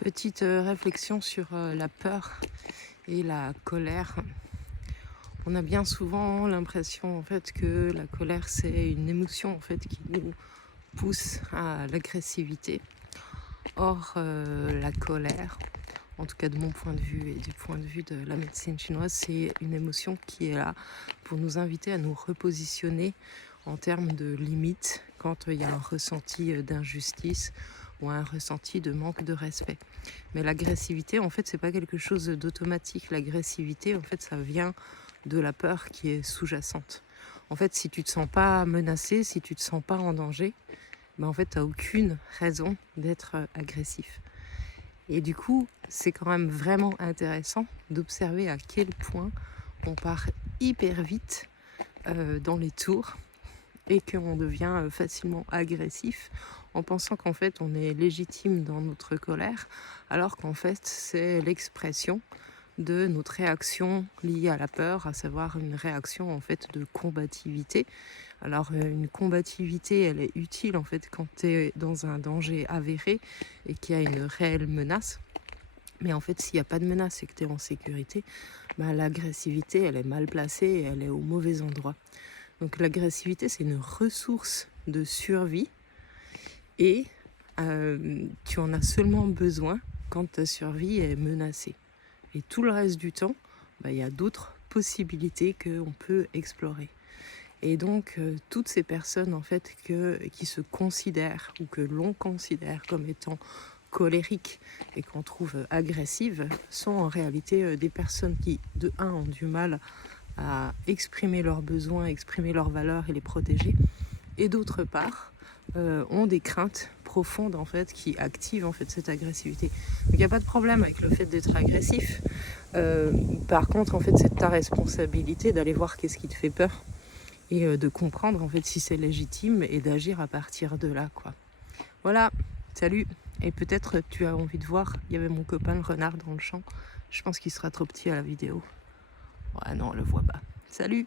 Petite réflexion sur la peur et la colère. On a bien souvent l'impression en fait que la colère c'est une émotion en fait qui nous pousse à l'agressivité. Or la colère, en tout cas de mon point de vue et du point de vue de la médecine chinoise, c'est une émotion qui est là pour nous inviter à nous repositionner en termes de limites quand il y a un ressenti d'injustice ou un ressenti de manque de respect. Mais l'agressivité, en fait, c'est pas quelque chose d'automatique. L'agressivité, en fait, ça vient de la peur qui est sous-jacente. En fait, si tu te sens pas menacé, si tu te sens pas en danger, ben en fait, tu n'as aucune raison d'être agressif. Et du coup, c'est quand même vraiment intéressant d'observer à quel point on part hyper vite dans les tours et qu'on devient facilement agressif en pensant qu'en fait on est légitime dans notre colère, alors qu'en fait c'est l'expression de notre réaction liée à la peur, à savoir une réaction en fait de combativité. Alors une combativité, elle est utile en fait quand tu es dans un danger avéré et qu'il y a une réelle menace. Mais en fait, s'il n'y a pas de menace et que tu es en sécurité, bah, l'agressivité, elle est mal placée et elle est au mauvais endroit. Donc l'agressivité, c'est une ressource de survie et tu en as seulement besoin quand ta survie est menacée. Et tout le reste du temps, bah, y a d'autres possibilités qu'on peut explorer. Et donc toutes ces personnes en fait qui se considèrent ou que l'on considère comme étant colériques et qu'on trouve agressives sont en réalité des personnes qui, de un, ont du mal à exprimer leurs besoins, exprimer leurs valeurs et les protéger, et d'autre part ont des craintes profondes en fait qui activent en fait cette agressivité. Donc il n'y a pas de problème avec le fait d'être agressif. Par contre en fait c'est ta responsabilité d'aller voir qu'est-ce qui te fait peur et de comprendre en fait si c'est légitime et d'agir à partir de là quoi. Voilà, salut. Et peut-être tu as envie de voir, il y avait mon copain le renard dans le champ. Je pense qu'il sera trop petit à la vidéo. Ouais non on le voit pas. Salut.